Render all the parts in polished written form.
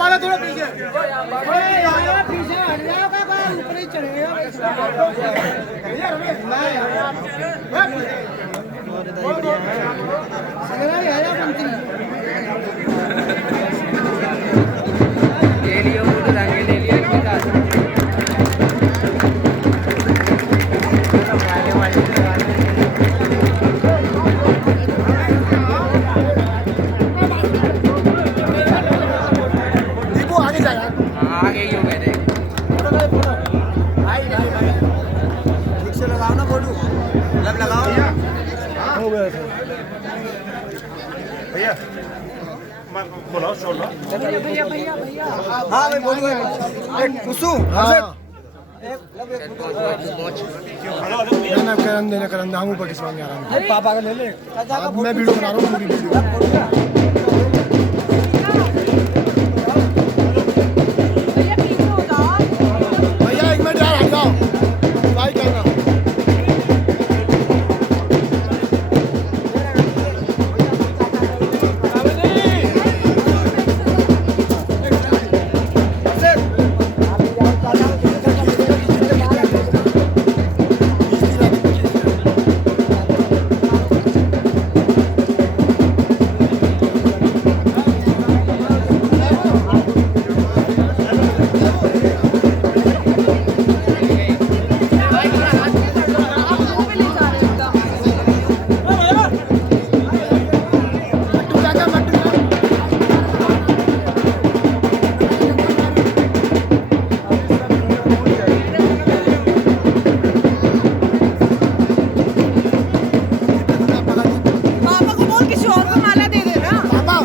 वाला थोड़ा पीछे हट जाओ काका, ऊपर ही चढ़े हो। ले लियो वो तो रंगे ले लिया कि का दीपू आगे जा यार। आगे ही हो गए थे। ठीक से लगाओ ना फोटो, लब लगाओ हो गया सर भैया बोलाओ छोड़ लो भैया भैया भैया हाँ मैं बोलूँगा एक कुसुम हाँ ना करन हम ऊपर किस में आ रहा हूँ पापा का ले ले मैं वीडियो बना रहा हूँ पूरी वीडियो भैया एक मिनट यार हट जाओ भाई करना पापा को बोल किसी और को माला दे देना। पापा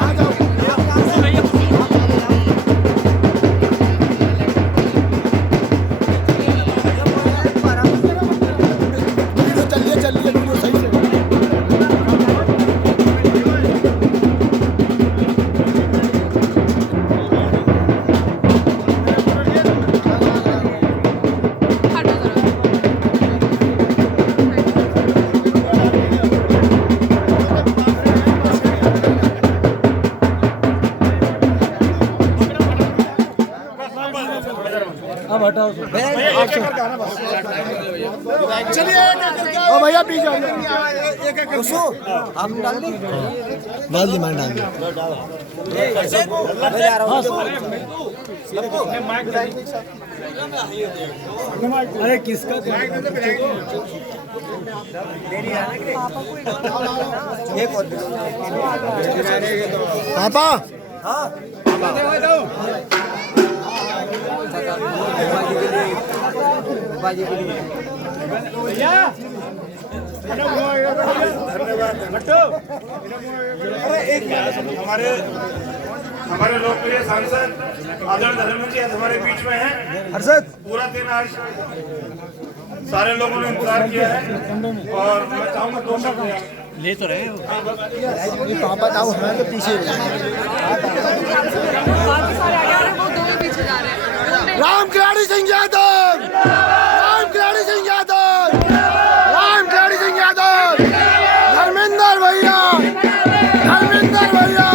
आ जाओ वीडियो चलिए वीडियो सही से चलिए ओ भैया पीछे हम डाल दी मैंने डाल दी अरे किसका पापा हाँ हमारे लोकप्रिय सांसद आदरणीय धर्मेंद्र जी आज हमारे बीच में हैं। हर्षद पूरा दिन आज सारे लोगों ने इंतजार किया है और मैं चाहूंगा दो शब्द ले तो रहे हो। ये पापा था हमें तो पीछे राम खिलाड़ी सिंह यादव राम खिलाड़ी सिंह यादव राम खिलाड़ी सिंह यादव धर्मेंद्र भैया धर्मेंद्र भैया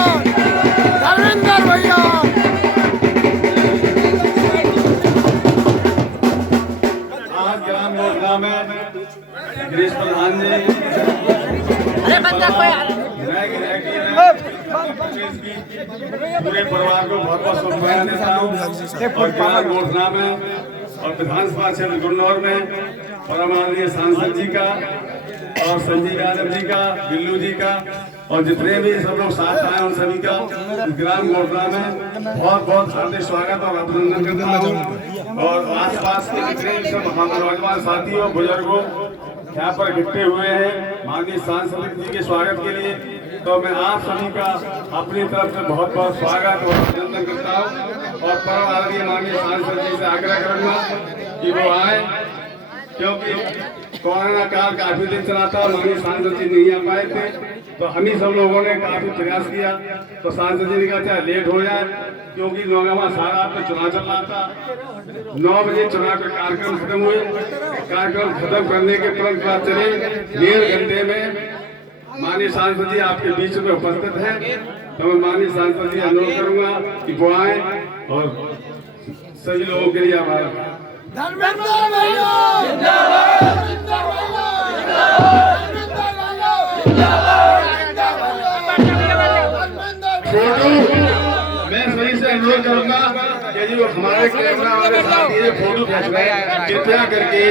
धर्मेंद्र भैया आज ग्राम योजना में गिरीश प्रधान जी अरे बंदा को यार पूरे परिवार को बहुत बहुत शुभकामनाएं देता हूँ और ग्राम योजना में और विधानसभा क्षेत्र गुन्नौर में परम आदरणीय सांसद जी का और संजीव यादव जी का बिल्लू जी का और जितने भी सब लोग साथ आए उन सभी का ग्राम योजना में बहुत बहुत हार्दिक स्वागत और अभिनंदन करता हूँ और आसपास के जितने भी सब नौजवान साथियों बुजुर्गों यहाँ पर इकट्ठे हुए हैं माननीय सांसद जी के स्वागत के लिए तो मैं आप सभी का अपनी तरफ से बहुत बहुत स्वागत और अभिनंदन करता हूँ और परम आदरणीय माननीय सांसद जी से आग्रह करूंगा कि वो आए क्योंकि कोरोना काल काफी दिन चला था माननीय सांसद जी नहीं आ पाए थे तो हम ही सब लोगों ने काफी प्रयास किया। तो सांसद जी ने कहा चाहे लेट हो जाए, क्योंकि नौगावा सारा पे चुनाव चल रहा था। 9 बजे चुनाव के कार्यक्रम खत्म हुए। कार्यक्रम खत्म करने के तुरंत बाद चले 1.5 घंटे में माननीय सांसद जी आपके बीच में उपस्थित हैं। तो मैं माननीय सांसद जी अनुरोध करूंगा कि वो आए और सभी लोगों के लिए आभार। मैं सभी से अनुरोध करूंगा कि जो हमारे कैमरा वाले साथी ये फोटो खींच रहे हैं, कृपया करके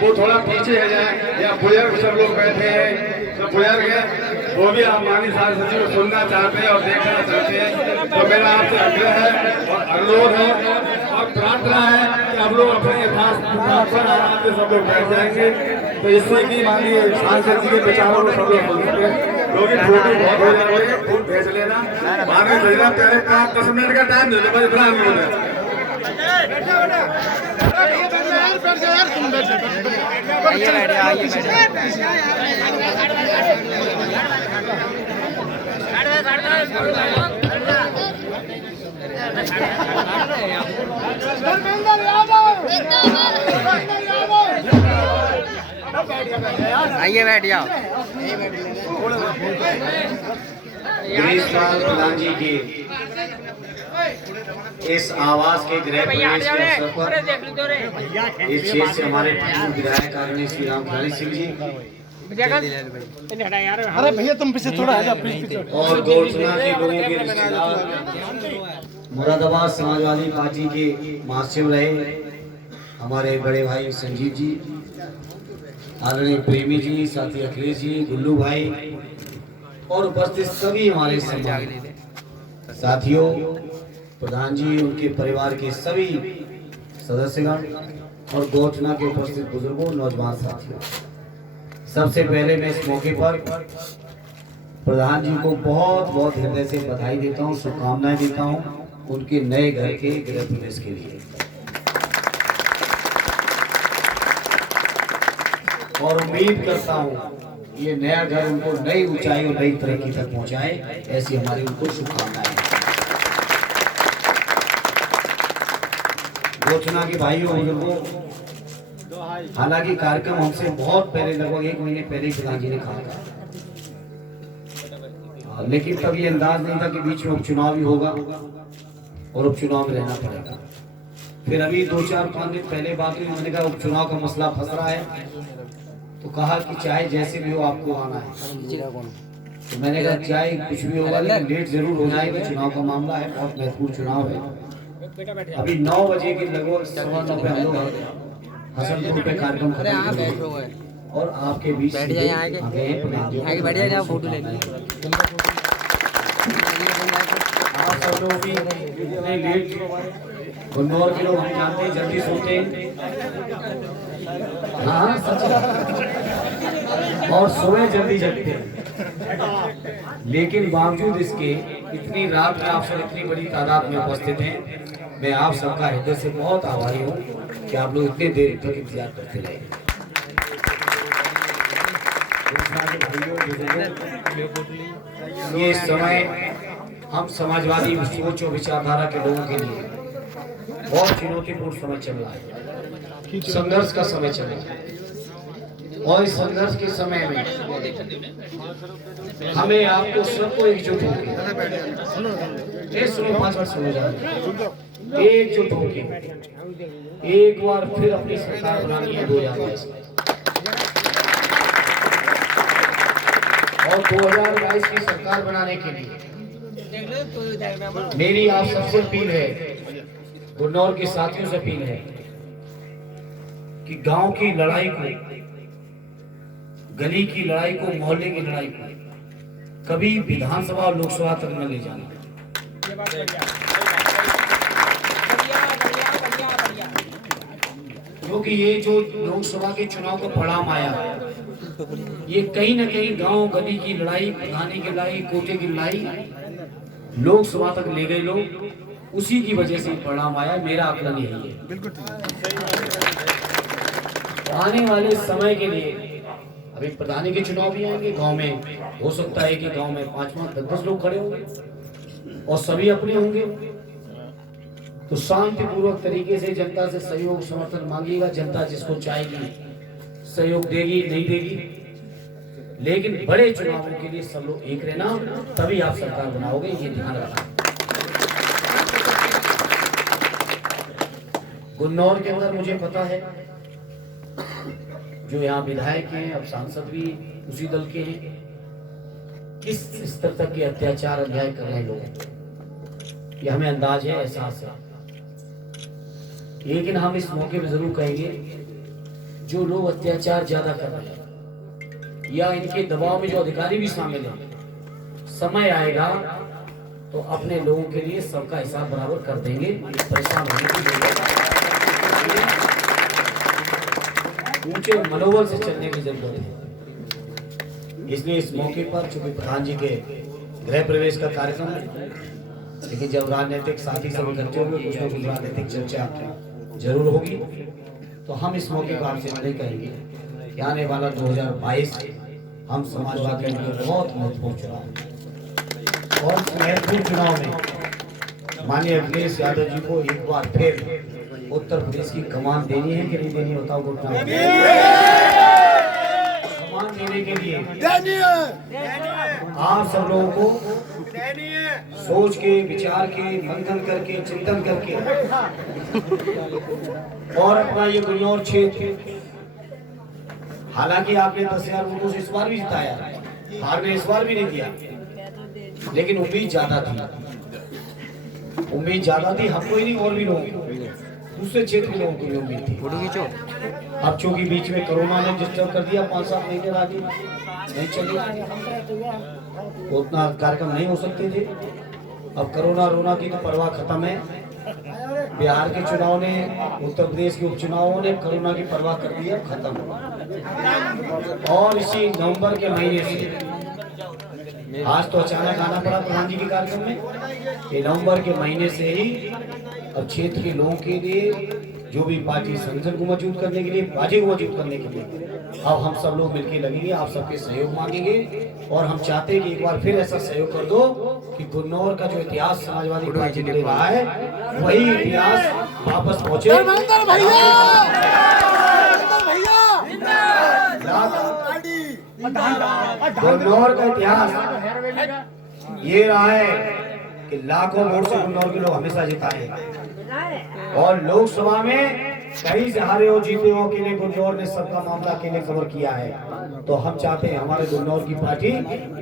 वो थोड़ा पीछे आ जाए। या बुजुर्ग सब लोग बैठे हैं, सब बुजुर्ग हैं, वो भी आप माननीय सांसद जी को सुनना चाहते हैं और देखना चाहते हैं। तो मेरा आपसे आग्रह है और अनुरोध है और प्रार्थना है कि आप लोग अपने यथास्थ पर आराम से सब लोग बैठ जाएंगे। तो इससे कि माननीय सांसद जी के विचारों को सब लोग सुन सकें। क्योंकि फोटो बहुत हो जाएंगे, फूल भेज लेना, बाद में भेजना। पहले 10 मिनट का टाइम दे दो, बस इतना अनुरोध है। आइए बैठ जाओ। गिरीश प्रधान जी की इस आवास के गृह प्रवेश के अवसर पर इस क्षेत्र से हमारे विधायक आदरणीय श्री राम खिलाड़ी सिंह जी अरे भैया तुम पीछे थोड़ा है और गौरचना के लोगों के रिश्तेदार मुरादाबाद समाजवादी पार्टी के महासचिव रहे हमारे बड़े भाई संजीव जी, आदरणीय प्रेमी जी, साथी अखिलेश जी, गुल्लू भाई और उपस्थित सभी हमारे साथियों, प्रधान जी, उनके परिवार के सभी सदस्यगण और गौचना के उपस्थित बुजुर्गों, नौजवान साथियों, सबसे पहले मैं इस मौके पर प्रधान जी को बहुत बहुत हृदय से बधाई देता हूँ, शुभकामनाएं देता हूँ उनके नए घर के गृह प्रवेश के लिए। और उम्मीद करता हूँ ये नया घर उनको नई ऊंचाई और नई तरक्की तक पहुंचाए, ऐसी हमारी उनको शुभकामनाएं। घोषणा के भाइयों बुजुर्गों, हालांकि कार्यक्रम हमसे बहुत पहले, लगभग 1 महीने पहले ही प्रधान जी ने कहा था, लेकिन तब ये अंदाज नहीं था कि बीच में उपचुनाव भी होगा और उपचुनाव में रहना पड़ेगा। फिर अभी 2-4-5 दिन पहले बात हुई, मैंने कहा उपचुनाव का मसला फंस रहा है, तो कहा कि चाहे जैसे भी हो आपको आना है। तो मैंने कहा चाहे कुछ भी होगा लेकिन लेट जरूर हो जाएगी, चुनाव का मामला है, बहुत महत्वपूर्ण चुनाव है। अभी 9 बजे के लगभग 9:15 पे हम लोग हसनपुर पे कार्यक्रम और आपके बीच बैठ जाए आगे बैठ जाए, फोटो ले आप सब लोग भी इतने लेट, गुन्नौर के लोग हम जानते हैं जल्दी सोते हैं, हाँ सच है, और सोए जल्दी जगते हैं, लेकिन बावजूद इसके इतनी रात में आप सब इतनी बड़ी तादाद में उपस्थित हैं। मैं आप सबका हृदय से बहुत आभारी हूँ कि आप लोग इतने देर तक इंतजार करते रहे। ये समय हम समाजवादी सोच और विचारधारा के लोगों के लिए बहुत चुनौतीपूर्ण समय चल रहा है, संघर्ष का समय चल रहा है, और इस संघर्ष के समय में हमें आपको सबको एकजुट होकर, सुनो 5 मिनट सुनो जाए, एकजुट होकर एक बार फिर अपनी सरकार बनानी है 2022 में, और 2022 की सरकार बनाने के लिए मेरी आप सबसे अपील है, गुन्नौर के साथियों से अपील है कि गांव की लड़ाई को, गली की लड़ाई को, मोहल्ले की लड़ाई को कभी विधानसभा और लोकसभा तक न ले जाना। क्योंकि ये जो लोकसभा के चुनाव का परिणाम आया, ये कहीं न कहीं गांव गली की लड़ाई, प्रधानी की लड़ाई, कोटे की लड़ाई लोकसभा तक ले गए लोग, उसी की वजह से परिणाम आया। मेरा आकलन यही है। बिल्कुल आने वाले समय के लिए अभी प्रधानी के चुनाव भी आएंगे, गांव में हो सकता है कि गांव में 5-5, 10-10 लोग खड़े होंगे और सभी अपने होंगे। तो शांतिपूर्वक तरीके से जनता से सहयोग समर्थन मांगिएगा। जनता जिसको चाहेगी सहयोग देगी, नहीं देगी, लेकिन बड़े चुनावों के लिए सब लोग एक रहना, तभी आप सरकार बनाओगे, ये ध्यान रखना। गुन्नौर के अंदर मुझे पता है जो यहाँ विधायक हैं, अब सांसद भी उसी दल के हैं, किस स्तर तक के अत्याचार अन्याय कर रहे हैं लोग, ये हमें अंदाज है, एहसास है। लेकिन हम इस मौके पर जरूर कहेंगे जो लोग अत्याचार ज्यादा कर रहे हैं या इनके दबाव में जो अधिकारी भी शामिल हैं, समय आएगा तो अपने लोगों के लिए सबका हिसाब बराबर कर देंगे। परेशान होने की जरूरत नहीं, ऊंचे मनोबल से चलने की जरूरत है। इसलिए इस मौके पर चूंकि प्रधान जी के गृह प्रवेश का कार्यक्रम है, लेकिन जब राजनीतिक साथी सब इकट्ठे होंगे कुछ ना कुछ राजनीतिक चर्चा जरूर होगी, तो हम इस मौके पर आपसे नहीं कहेंगे कि आने वाला 2022 हम समाजवादियों के लिए बहुत महत्वपूर्ण चुनाव है और महत्वपूर्ण चुनाव में माननीय अखिलेश यादव जी को एक बार फिर उत्तर प्रदेश की कमान देनी है कि नहीं देनी, बताओ कमान देने के लिए आप सब लोगों को सोच के, विचार के, मंथन करके, चिंतन करके और अपना ये गुन्नौर क्षेत्र, हालांकि आपने 10,000 वोटों से इस बार भी जिताया, हार ने इस बार भी नहीं दिया, लेकिन उम्मीद ज्यादा थी, हमको ही नहीं और भी लोग दूसरे क्षेत्र के लोगों को भी उम्मीद थी। अब चूंकि बीच में कोरोना ने डिस्टर्ब कर दिया, 5-7 महीने आगे नहीं चले, उतना कार्यक्रम नहीं हो सकते थे। अब कोरोना की तो परवाह खत्म है। बिहार के चुनाव ने, उत्तर प्रदेश के उपचुनावों ने कोरोना की परवाह कर दी है, खत्म। और इसी नवंबर के महीने से, आज तो अचानक आना पड़ा प्रधान जी के कार्यक्रम में, ये नवंबर के महीने से ही अब क्षेत्र के लोगों के लिए, जो भी पार्टी संगठन को मजबूत करने के लिए, पार्टी को मजबूत करने के लिए अब हम सब लोग मिलकर लगेंगे, आप सबके सहयोग मांगेंगे और हम चाहते हैं कि एक बार फिर ऐसा सहयोग कर दो कि गुन्नौर का जो इतिहास समाजवादी पार्टी ने रहा है, वही इतिहास वापस पहुंचे। गुन्नौर का इतिहास ये रहा है कि लाखों वोट से गुन्नौर के लोग हमेशा जिताए और लोकसभा में कई से हारे हो, जीते हो, अकेले गुन्नौर ने सबका मामला अकेले कवर किया है। तो हम चाहते हैं हमारे गुन्नौर की पार्टी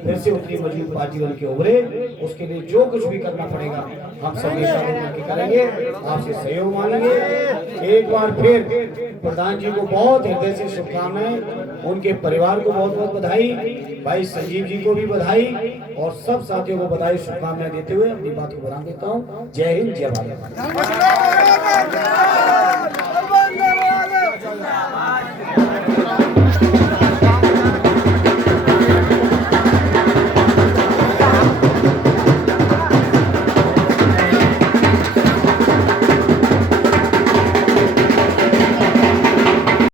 फिर से उतनी मजबूत पार्टी बन के उभरे, उसके लिए जो कुछ भी करना पड़ेगा हम सब मिलकर करेंगे, आपसे सहयोग मांगेंगे। एक बार फिर प्रधान जी को बहुत हृदय से शुभकामनाएं, उनके परिवार को बहुत बहुत बधाई, भाई संजीव जी को भी बधाई और सब साथियों को बधाई, शुभकामनाएं देते हुए अपनी बात को बढ़ा देता हूँ। जय हिंद, जय भारत।